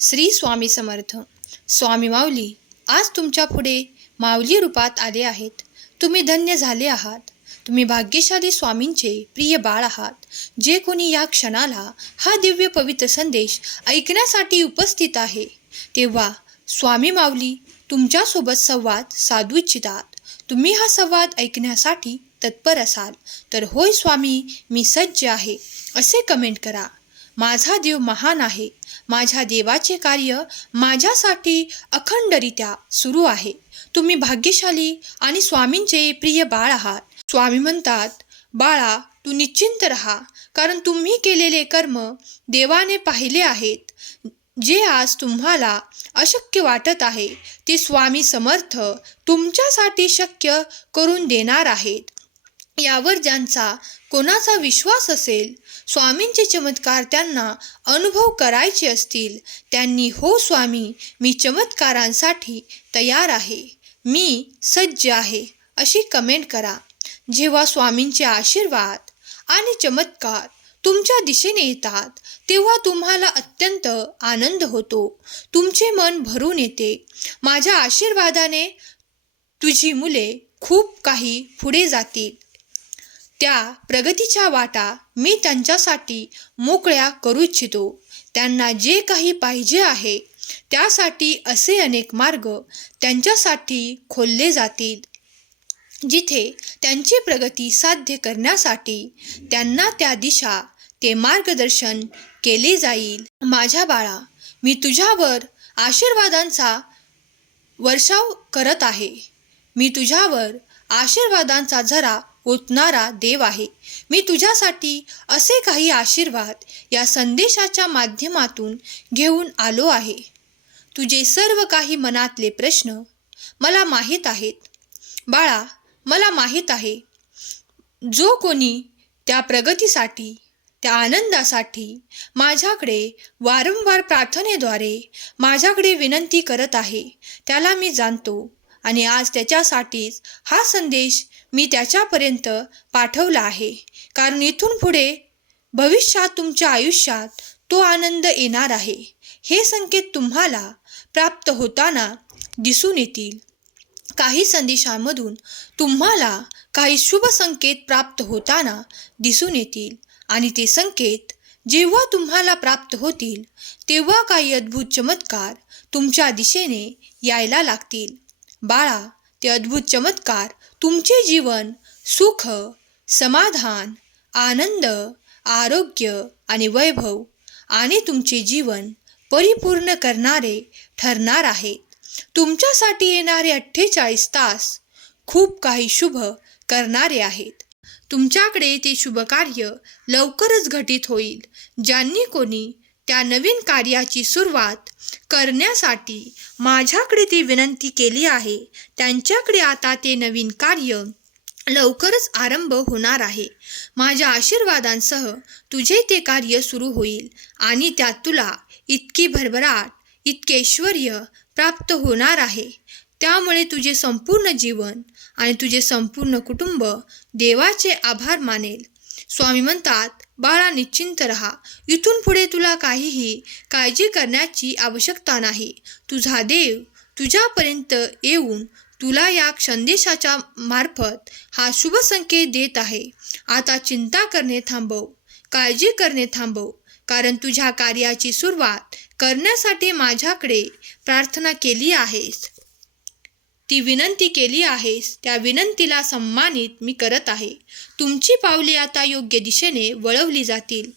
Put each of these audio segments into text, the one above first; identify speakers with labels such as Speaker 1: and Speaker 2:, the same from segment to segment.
Speaker 1: श्री स्वामी समर्थ. स्वामी माऊली आज तुमच्यापुढे माऊली रूपात आले आहेत. तुम्ही धन्य झाले आहात. तुम्ही भाग्यशाली स्वामींचे प्रिय बाळ आहात. जे कोणी या क्षणाला हा दिव्य पवित्र संदेश ऐकण्यासाठी उपस्थित आहे तेव्हा स्वामी माऊली तुमच्यासोबत संवाद साधू इच्छितात. तुम्ही हा संवाद ऐकण्यासाठी तत्पर असाल तर होय स्वामी मी सज्ज आहे असे कमेंट करा. माझा देव महान आहे. माझ्या देवाचे कार्य माझ्यासाठी अखंडरित्या सुरू आहे. तुम्ही भाग्यशाली आणि स्वामींचे प्रिय बाळ आहात. स्वामी म्हणतात बाळा तू निश्चिंत रहा कारण तुम्ही केलेले कर्म देवाने पाहिले आहेत. जे आज तुम्हाला अशक्य वाटत आहे ते स्वामी समर्थ तुमच्यासाठी शक्य करून देणार आहेत. यावर ज्यांचा कोणाचा विश्वास असेल स्वामींचे चमत्कार त्यांना अनुभव करायचे असतील त्यांनी हो स्वामी मी चमत्कारांसाठी तयार आहे मी सज्ज आहे अशी कमेंट करा. जेव्हा स्वामींचे आशीर्वाद आणि चमत्कार तुमच्या दिशेने येतात तेव्हा तुम्हाला अत्यंत आनंद होतो. तुमचे मन भरून येते. माझ्या आशीर्वादाने तुझी मुले खूप काही पुढे जातील. त्या प्रगतीच्या वाटा मी त्यांच्यासाठी मोकळ्या करू इच्छितो. त्यांना जे काही पाहिजे आहे त्यासाठी असे अनेक मार्ग त्यांच्यासाठी खोलले जातील. जिथे त्यांची प्रगती साध्य करण्यासाठी त्यांना त्या दिशा ते मार्गदर्शन केले जाईल. माझ्या बाळा मी तुझ्यावर आशीर्वादांचा वर्षाव करत आहे. मी तुझ्यावर आशीर्वादांचा झरा ओतणारा देव आहे. मी तुझ्यासाठी असे काही आशीर्वाद या संदेशाच्या माध्यमातून घेऊन आलो आहे. तुझे सर्व काही मनातले प्रश्न मला माहीत आहेत. बाळा मला माहीत आहे. जो कोणी त्या प्रगतीसाठी त्या आनंदासाठी माझ्याकडे वारंवार प्रार्थनेद्वारे माझ्याकडे विनंती करत आहे त्याला मी जाणतो. आणि आज त्याच्यासाठीच हा संदेश मी त्याच्यापर्यंत पाठवला आहे. कारण इथून पुढे भविष्यात तुमच्या आयुष्यात तो आनंद येणार आहे. हे संकेत तुम्हाला प्राप्त होताना दिसून येतील. काही संदेशांमधून तुम्हाला काही शुभ संकेत प्राप्त होताना दिसून येतील. आणि ते संकेत जेव्हा तुम्हाला प्राप्त होतील तेव्हा काही अद्भुत चमत्कार तुमच्या दिशेने यायला लागतील. बाळा ते अद्भुत चमत्कार तुमचे जीवन सुख समाधान आनंद आरोग्य आणि वैभव आणि तुमचे जीवन परिपूर्ण करणारे ठरणार आहेत. तुमच्यासाठी येणारे अठ्ठेचाळीस तास खूप काही शुभ करणारे आहेत. तुमच्याकडे ते शुभ कार्य लवकरच घटित होईल. ज्यांनी कोणी त्या नवीन कार्याची सुरुवात करण्यासाठी माझ्याकडे ती विनंती केली आहे. त्यांच्याकडे आता ते नवीन कार्य लवकरच आरंभ होणार आहे. माझ्या आशीर्वादांसह तुझे ते कार्य सुरू होईल आणि त्यात तुला इतकी भरभराट इतके ऐश्वर प्राप्त होणार आहे. त्यामुळे तुझे संपूर्ण जीवन आणि तुझे संपूर्ण कुटुंब देवाचे आभार मानेल. स्वामी म्हणतात बाळा निश्चिंत रहा. इथून पुढे तुला काहीही काळजी करण्याची आवश्यकता नाही. तुझा देव तुझ्यापर्यंत येऊन तुला या संदेशाच्या मार्फत हा शुभ संकेत देत आहे. आता चिंता करणे थांबव काळजी करणे थांबव कारण तुझ्या कार्याची सुरुवात करण्यासाठी माझ्याकडे प्रार्थना केली आहेस. ती विनंती केली आहेस त्या विनंतीला सन्मानित मी करत आहे. तुमची पावली आता योग्य दिशेने वळवली जातील.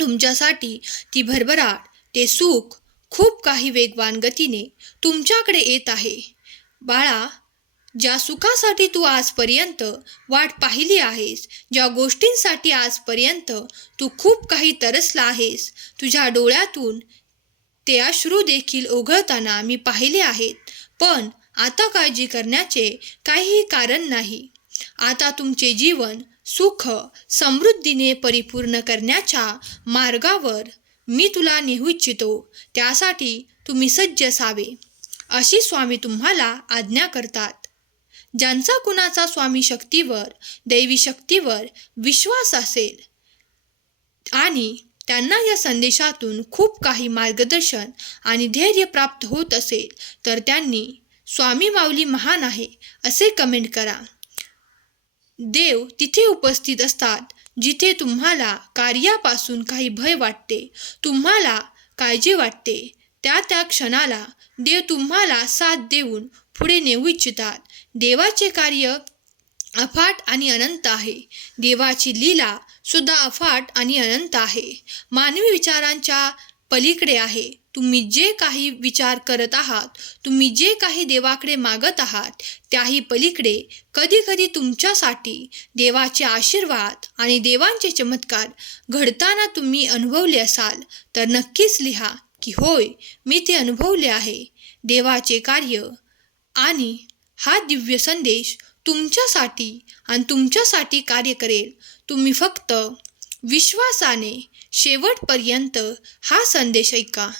Speaker 1: तुमच्यासाठी ती भरभराट ते सुख खूप काही वेगवान गतीने तुमच्याकडे येत आहे. बाळा ज्या सुखासाठी तू आजपर्यंत वाट पाहिली आहेस ज्या गोष्टींसाठी आजपर्यंत तू खूप काही तरसला आहेस तुझ्या डोळ्यातून ते अश्रू देखील ओघळताना मी पाहिले आहेत. पण आता काळजी करण्याचे काहीही कारण नाही. आता तुमचे जीवन सुख समृद्धीने परिपूर्ण करण्याच्या मार्गावर मी तुला नेऊ इच्छितो. त्यासाठी तुम्ही सज्ज असावे अशी स्वामी तुम्हाला आज्ञा करतात. ज्यांचा कुणाचा स्वामी शक्तीवर दैवी शक्तीवर विश्वास असेल आणि त्यांना या संदेशातून खूप काही मार्गदर्शन आणि धैर्य प्राप्त होत असेल तर त्यांनी स्वामी माऊली महान आहे असे कमेंट करा. देव तिथे उपस्थित असतात जिथे तुम्हाला कार्यापासून काही भय वाटते तुम्हाला काळजी वाटते. त्या त्या क्षणाला देव तुम्हाला साथ देऊन पुढे नेऊ इच्छितात. देवाचे कार्य अफाट आणि अनंत आहे. देवाची लीला सुद्धा अफाट आणि अनंत आहे. मानवी विचारांच्या पलीकडे आहे. तुम्ही जे काही विचार करत आहात तुम्ही जे काही देवाकडे मागत आहात त्याही पलीकडे. कधी कधी तुमच्यासाठी देवाचे आशीर्वाद आणि देवांचे चमत्कार घडताना तुम्ही अनुभवले असाल तर नक्कीच लिहा की होय मी ते अनुभवले आहे. देवाचे कार्य आणि हा दिव्य संदेश तुमच्यासाठी आणि तुमच्यासाठी कार्य करेल. तुम्ही फक्त विश्वासाने शेवटपर्यंत हा संदेश ऐका.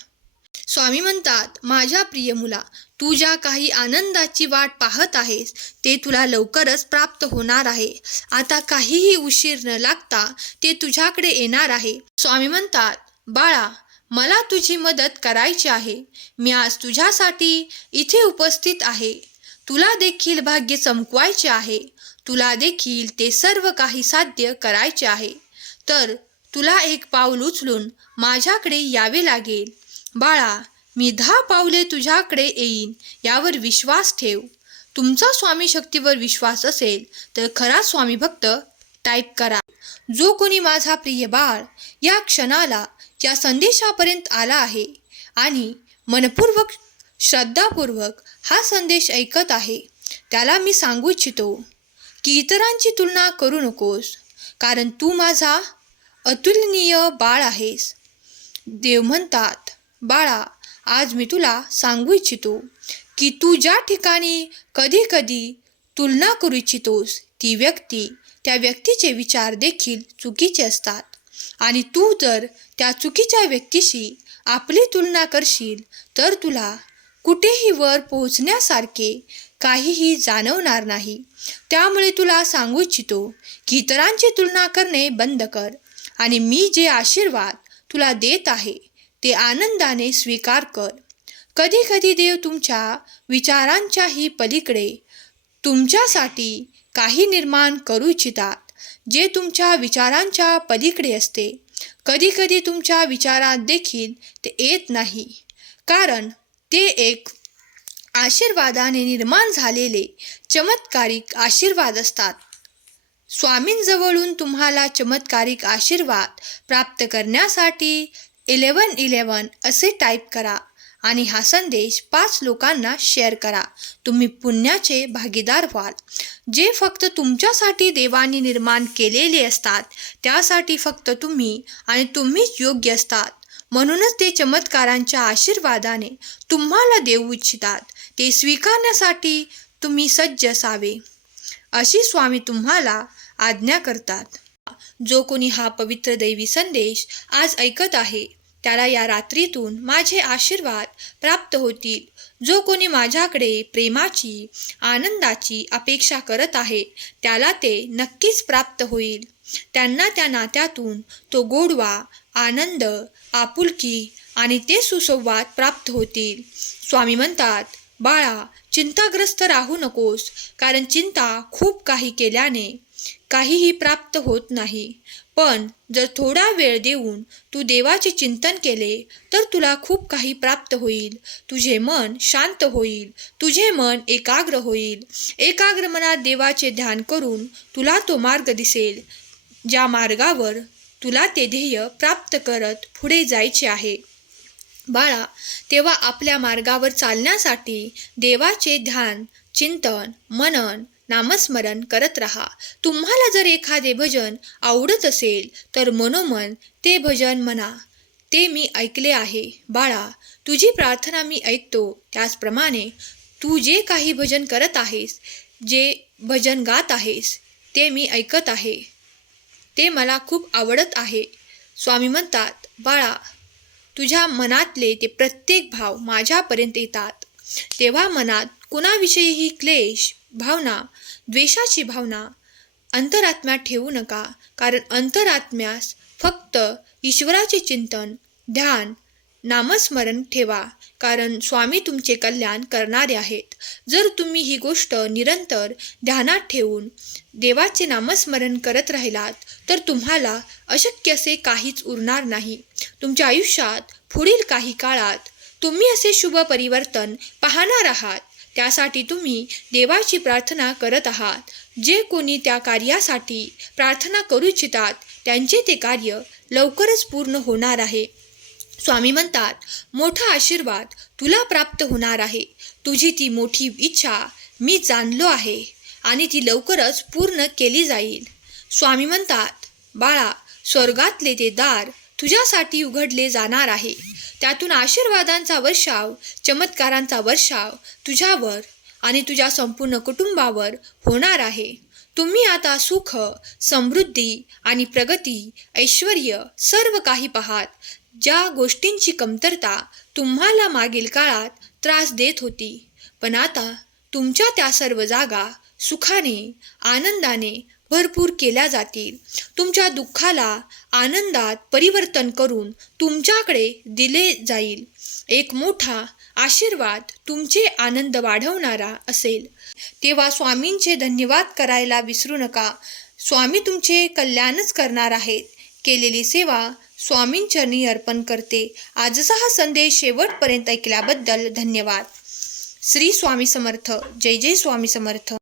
Speaker 1: स्वामी म्हणतात माझ्या प्रिय मुला तू ज्या काही आनंदाची वाट पाहत आहेस ते तुला लवकरच प्राप्त होणार आहे. आता काहीही उशीर न लागता ते तुझ्याकडे येणार आहे. स्वामी म्हणतात बाळा मला तुझी मदत करायची आहे. मी आज तुझ्यासाठी इथे उपस्थित आहे. तुला देखील भाग्य चमकवायचे आहे. तुला देखील ते सर्व काही साध्य करायचे आहे. तर तुला एक पाऊल उचलून माझ्याकडे यावे लागेल. बाळा मी दहा पावले तुझ्याकडे येईन यावर विश्वास ठेव. तुमचा स्वामी शक्तीवर विश्वास असेल तर खरा स्वामी भक्त टाईप करा. जो कोणी माझा प्रिय बाळ या क्षणाला या संदेशापर्यंत आला आहे आणि मनपूर्वक श्रद्धापूर्वक हा संदेश ऐकत आहे त्याला मी सांगू इच्छितो की इतरांची तुलना करू नकोस कारण तू माझा अतुलनीय बाळ आहेस. देव म्हणतात बाळा आज मी तुला सांगू इच्छितो की तू ज्या ठिकाणी कधी कधी तुलना करू इच्छितोस ती व्यक्ती त्या व्यक्तीचे विचार देखील चुकीचे असतात. आणि तू जर त्या चुकीच्या व्यक्तीशी आपली तुलना करशील तर तुला कुठेही वर पोहोचण्यासारखे काहीही जाणवणार नाही. त्यामुळे तुला सांगू इच्छितो की इतरांची तुलना करणे बंद कर. आणि मी जे आशीर्वाद तुला देत आहे ते आनंदाने स्वीकार कर. कधी कधी देव तुमच्या विचारांच्याही पलीकडे तुमच्यासाठी काही निर्माण करू इच्छितात जे तुमच्या विचारांच्या पलीकडे असते. कधी कधी तुमच्या विचारात देखील ते येत नाही कारण ते एक आशीर्वादाने निर्माण झालेले चमत्कारिक आशीर्वाद असतात. स्वामींजवळून तुम्हाला चमत्कारिक आशीर्वाद प्राप्त करण्यासाठी इलेवन इलेवन असे टाईप करा आणि हा संदेश पाच लोकांना शेअर करा. तुम्ही पुण्याचे भागीदार व्हाल. जे फक्त तुमच्यासाठी देवाने निर्माण केलेले असतात त्यासाठी फक्त तुम्ही आणि तुम्हीच योग्य असतात. म्हणूनच ते चमत्कारांच्या आशीर्वादाने तुम्हाला देऊ इच्छितात. ते स्वीकारण्यासाठी तुम्ही सज्ज असावे. अशी स्वामी तुम्हाला आज्ञा करतात. जो कोणी हा पवित्र दैवी संदेश आज ऐकत आहे त्याला या रात्रीतून माझे आशीर्वाद प्राप्त होतील. जो कोणी माझ्याकडे प्रेमाची आनंदाची अपेक्षा करत आहे त्याला ते नक्कीच प्राप्त होईल. त्यांना त्या नात्यातून तो गोडवा आनंद आपुलकी आणि ते सुसंवाद प्राप्त होतील. स्वामी म्हणतात बाळा चिंताग्रस्त राहू नकोस कारण चिंता खूप काही केल्याने काहीही प्राप्त होत नाही. पण जर थोडा वेळ देऊन तू देवाचे चिंतन केले तर तुला खूप काही प्राप्त होईल. तुझे मन शांत होईल. तुझे मन एकाग्र होईल. एकाग्र मनात देवाचे ध्यान करून तुला तो मार्ग दिसेल ज्या मार्गावर तुला ते ध्येय प्राप्त करत पुढे जायचे आहे. बाळा तेव्हा आपल्या मार्गावर चालण्यासाठी देवाचे ध्यान चिंतन मनन नामस्मरण करत राहा. तुम्हाला जर एखादे भजन आवडत असेल तर मनोमन ते भजन म्हणा. ते मी ऐकले आहे. बाळा तुझी प्रार्थना मी ऐकतो. त्याचप्रमाणे तू जे काही भजन करत आहेस जे भजन गात आहेस ते मी ऐकत आहे. ते मला खूप आवडत आहे. स्वामी म्हणतात बाळा तुझ्या मनातले ते प्रत्येक भाव माझ्यापर्यंत येतात. तेव्हा मनात कुणाविषयीही क्लेश भावना द्वेषाची भावना अंतरात्म्यात ठेवू नका. कारण अंतरात्म्यास फक्त ईश्वराचे चिंतन ध्यान नामस्मरण ठेवा. कारण स्वामी तुमचे कल्याण करणारे आहेत. जर तुम्ही ही गोष्ट निरंतर ध्यानात ठेवून देवाचे नामस्मरण करत राहिलात तर तुम्हाला अशक्य असे काहीच उरणार नाही. तुमच्या आयुष्यात पुढील काही काळात तुम्ही असे शुभ परिवर्तन पाहणार आहात. त्यासाठी तुम्ही देवाची प्रार्थना करत आहात. जे कोणी त्या कार्यासाठी प्रार्थना करू इच्छितात त्यांचे ते कार्य लवकरच पूर्ण होणार आहे. स्वामी म्हणतात मोठा आशीर्वाद तुला प्राप्त होणार आहे. तुझी ती मोठी इच्छा मी जाणलो आहे आणि ती लवकरच पूर्ण केली जाईल. स्वामी म्हणतात बाळा स्वर्गातले ते दार तुझ्यासाठी उघडले जाणार आहे. त्यातून आशीर्वादांचा वर्षाव चमत्कारांचा वर्षाव तुझ्यावर आणि तुझ्या संपूर्ण कुटुंबावर होणार आहे. तुम्ही आता सुख समृद्धी आणि प्रगती ऐश्वर सर्व काही पाहात. ज्या गोष्टींची कमतरता तुम्हाला मागील काळात त्रास देत होती. पण आता तुमच्या त्या सर्व जागा सुखाने आनंदाने भरपूर केल्या जातील. तुमच्या दुःखाला आनंदात परिवर्तन करून तुमच्याकडे दिले जाईल. एक मोठा आशीर्वाद तुमचे आनंद वाढवणारा असेल. तेव्हा स्वामींचे धन्यवाद करायला विसरू नका. स्वामी तुमचे कल्याणच करणार आहेत. केलेली सेवा स्वामींचरणी अर्पण करते. आजचा हा संदेश शेवटपर्यंत ऐकल्याबद्दल धन्यवाद. श्री स्वामी समर्थ. जय जय स्वामी समर्थ.